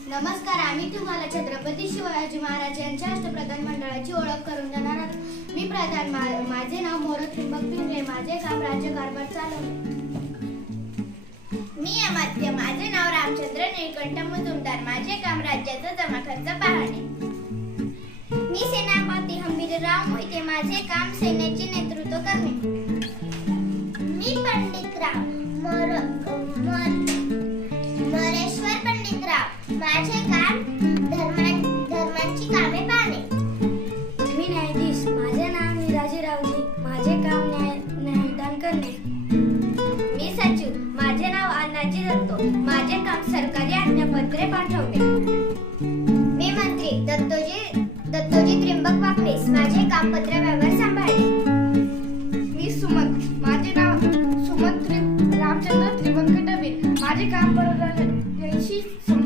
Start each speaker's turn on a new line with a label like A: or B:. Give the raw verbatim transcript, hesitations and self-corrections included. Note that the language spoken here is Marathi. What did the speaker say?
A: नमस्कार. आम्ही तुम्हाला छत्रपती शिवाजी महाराज यांच्या अष्टप्रधान मंडळाची ओळख करून देणार आहोत. मी प्रधान. मा, माझे नाव मोर त्रिंबक पिंगळे. माझे काम राज्यकारभार चालवणे.
B: मी अमात्य. माझे नाव रामचंद्र निळकंठ मुजुमदार. माझे काम राज्याचा जमा खर्च पाहणे.
C: मी सेनापती हंबीरराव मोहिते. माझे काम सैन्याचे नेतृत्व करणे.
D: मी पंडितराव मोर मोरेश्वर पंडितराव. माझे काम धर्मा धर्मांची कामे पाहणे.
A: मी न्यायाधीश. माझे नाव निराजीरावजी. माझे काम न्याय न्यायदान करणे.
B: मी सचिव. माझे नाव अण्णाजी दत्तो. माझे काम सरकारी आज्ञापत्रे पाठवणे.
C: मी मंत्री दत्तोजी दत्तोजी त्रिंबक वाकडेस. माझे काम पत्र व्यवहार सांभाळणे.
E: मी सुमंत. माझे नाव सुमंत रामचंद्र त्रिवंकटवीर. माझे काम परराष्ट्राशी